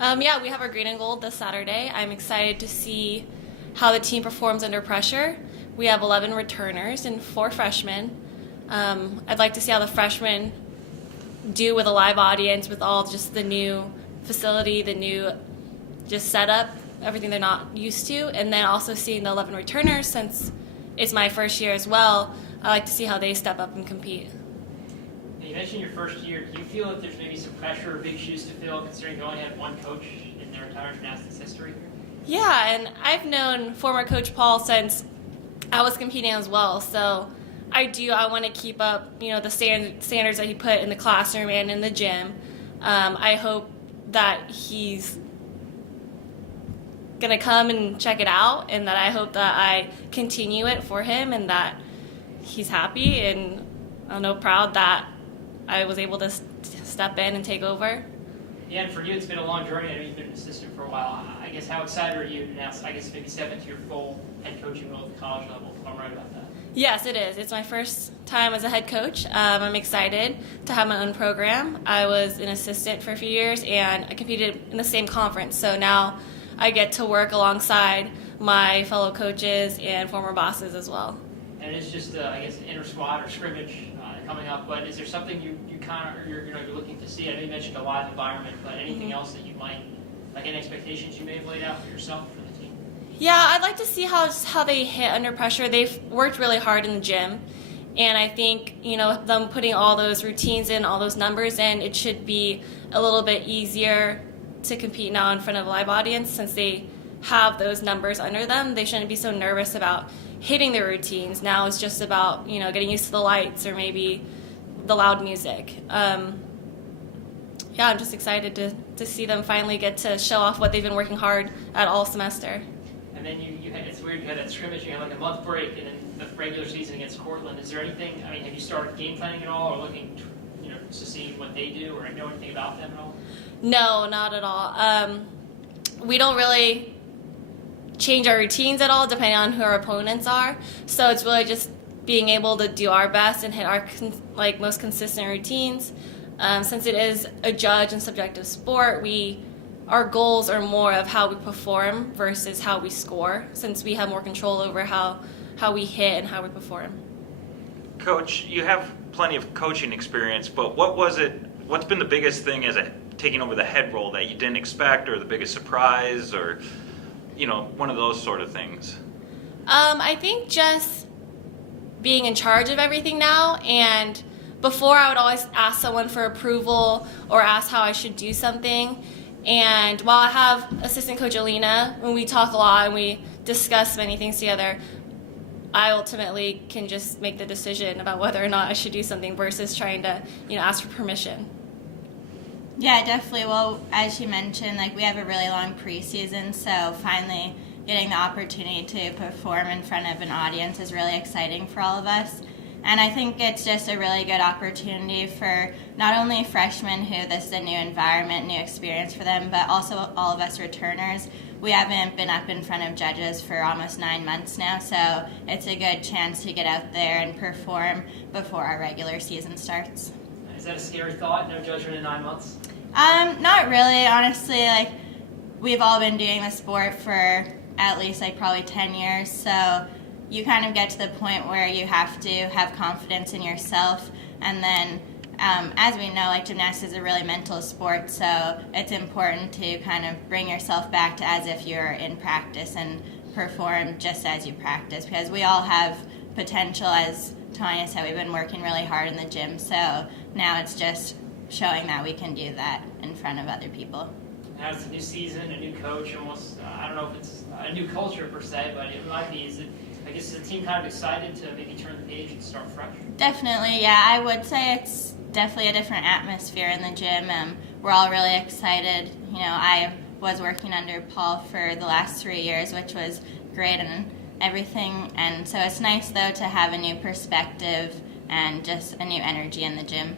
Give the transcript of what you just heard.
Yeah, we have our green and gold this Saturday. I'm excited to see how the team performs under pressure. We have 11 returners and 4 freshmen. I'd like to see how the freshmen do with a live audience, with all just the new facility, the new just setup, everything they're not used to, and then also seeing the 11 returners, since it's my first year as well. I like to see how they step up and compete. You mentioned your first year. Do you feel that there's maybe some pressure or big shoes to fill, considering you only had one coach in their entire gymnastics history? Yeah, and I've known former Coach Paul since I was competing as well, so I want to keep up, the standards that he put in the classroom and in the gym. I hope that he's going to come and check it out, and that I hope that I continue it for him, and that he's happy and proud that I was able to step in and take over. Yeah, and for you, it's been a long journey. I know you've been an assistant for a while. I guess how excited are you to now, maybe step into your full head coaching role at the college level, if I'm right about that? Yes, it is. It's my first time as a head coach. I'm excited to have my own program. I was an assistant for a few years, and I competed in the same conference. So now I get to work alongside my fellow coaches and former bosses as well. And it's just, inter-squad or scrimmage coming up. But is there something you're looking to see? I know you mentioned a live environment, but anything else that you might, any expectations you may have laid out for yourself for the team? Yeah, I'd like to see how they hit under pressure. They've worked really hard in the gym, and I think them putting all those routines in, all those numbers in, it should be a little bit easier to compete now in front of a live audience, since they have those numbers under them. They shouldn't be so nervous about hitting their routines. Now it's just about getting used to the lights or maybe the loud music. Yeah, I'm just excited to see them finally get to show off what they've been working hard at all semester. And then it's weird, you had that scrimmage, you had like a month break, and then the regular season against Cortland. Is there anything, have you started game planning at all, or looking to see what they do, or know anything about them at all? No, not at all. We don't really change our routines at all depending on who our opponents are. So it's really just being able to do our best and hit our most consistent routines. Since it is a judge and subjective sport, our goals are more of how we perform versus how we score, since we have more control over how we hit and how we perform. Coach, you have plenty of coaching experience, but what's been the biggest thing as taking over the head role that you didn't expect, or the biggest surprise, or one of those sort of things? I think just being in charge of everything now, and before I would always ask someone for approval or ask how I should do something. And while I have assistant coach Alina, when we talk a lot and we discuss many things together, I ultimately can just make the decision about whether or not I should do something versus trying to, ask for permission. Yeah, definitely. Well, as you mentioned, we have a really long preseason, so finally getting the opportunity to perform in front of an audience is really exciting for all of us. And I think it's just a really good opportunity for not only freshmen who this is a new environment, new experience for them, but also all of us returners. We haven't been up in front of judges for almost 9 months now, so it's a good chance to get out there and perform before our regular season starts. Is that a scary thought, no judgment in 9 months? Not really, honestly. We've all been doing the sport for at least probably 10 years, so you kind of get to the point where you have to have confidence in yourself. And then, as we know, gymnastics is a really mental sport, so it's important to kind of bring yourself back to as if you're in practice and perform just as you practice, because we all have potential. As Tanya said, we've been working really hard in the gym, so now it's just showing that we can do that in front of other people. Now it's a new season, a new coach, almost, I don't know if it's a new culture per se, but it might be. Is the team kind of excited to maybe turn the page and start fresh? Definitely, yeah. I would say it's definitely a different atmosphere in the gym. We're all really excited. I was working under Paul for the last 3 years, which was great and everything. And so it's nice, though, to have a new perspective and just a new energy in the gym.